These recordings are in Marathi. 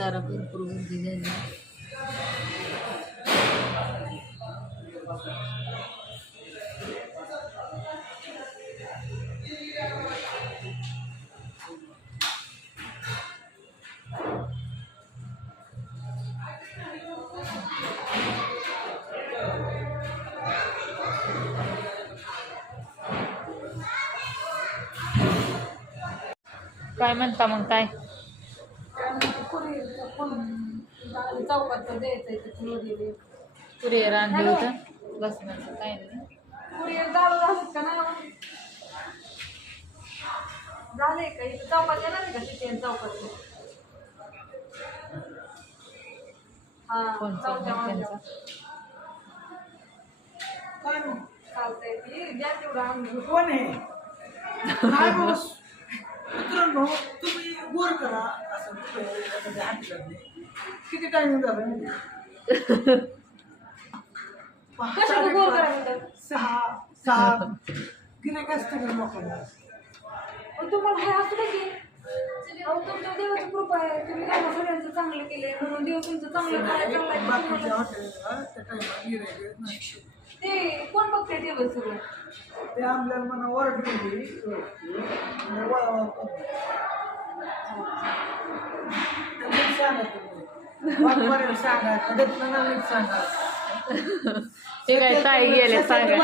जरा भरपूर गर्दी झाली. काय म्हणता मग काय चौकात द्यायचं कुरिअर आणलं होतं बसण्याचं काय नाही. कुरिअर झालं का नाही झालंय का इथं चौकात येणार आहे का तिथे चौकात कोणचा त्यांचा चालतंय की द्या तेवढं आणून. कोण आहे काय बोस मित्रांनो तुम्ही गोर करा असं किती टाइमिंग झालं कशाला गोल करा म्हणतात 6 गिऱ्हाईक असतं लोकांना. तुम्हाला हे असू दे की तुमच्या देवाची कृपा आहे तुम्ही काय सगळ्यांचं चांगलं केलंय म्हणून देव तुमचं चांगलं करायचं. बाकीच्या हॉटेलला त्या टाइमला गिऱ्हाईक नाही. ते कोण बघते टेबल सगळं ते आपल्याला मला ओरडली सांगा तुम्ही सांगा सांगा ते काय ताई गेले सांगा.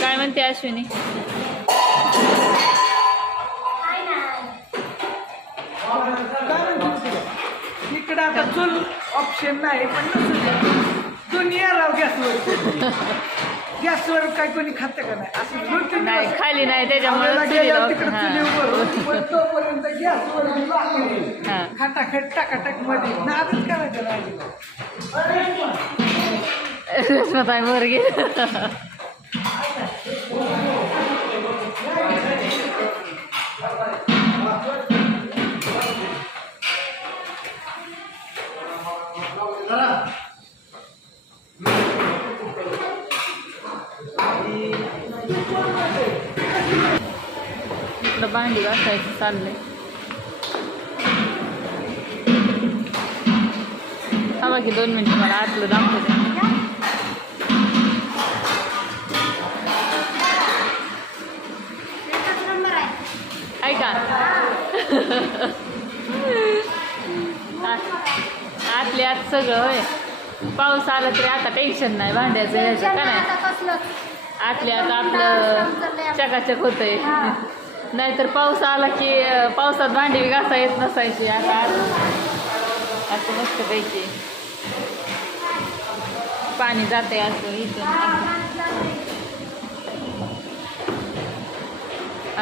काय म्हणते अश्विनी इकडे आता चूल ऑप्शन नाही पण दुनिया राव गॅसवर काय कोणी खातं का नाही असं नाही खाली नाही त्याच्यामुळे तोपर्यंत गॅसवर खटाखट टाकाटक मध्ये नादच करायचं नाही. रश्मताई मोरगे इकडं भांडी घासायचं चाललंय. हा बाकी 2 मिनिटं मला आतलं दाखवते. ऐका आतले आत सगळं होय. पाऊस आला तरी आता टेन्शन नाही भांड्याचं यायचं का नाही. आतले आता आपलं चकाचक होतंय. नाहीतर पाऊस आला की पावसात भांडी घासा येत नसायची. आता असं मस्तपैकी पाणी जाते असं इथून.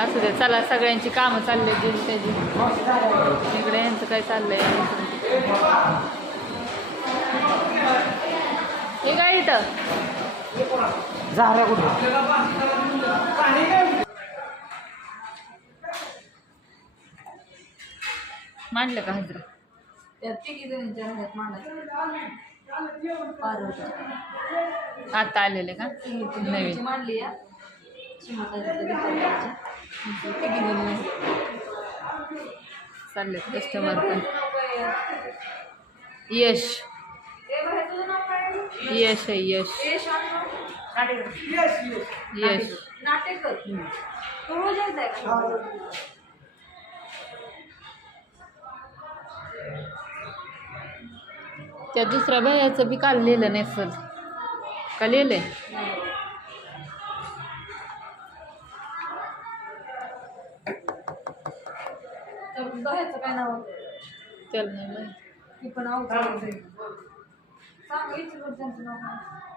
असू दे चला सगळ्यांची कामं चालले गेली त्याची. इकडे यांचं काय चाललंय हे काय इथं झारा कुठे मांडलं का हजर त्या तिघी जणींच्या आहेत मांडायचं आता आलेले का नवीन मांडली या तिघी जणी चालले कस्टमर पण. यश यश आहे यश यश नाटेकर तो रोज येत आहे. त्या दुसऱ्या भैयाचं बी काल लिहिलं नाही फल का लिहिलंय. ह्याचं काय नाव आहे? त्याला नाही माहिती. ती पण अवतार सांगा इच्छित त्यांचं नाव काय?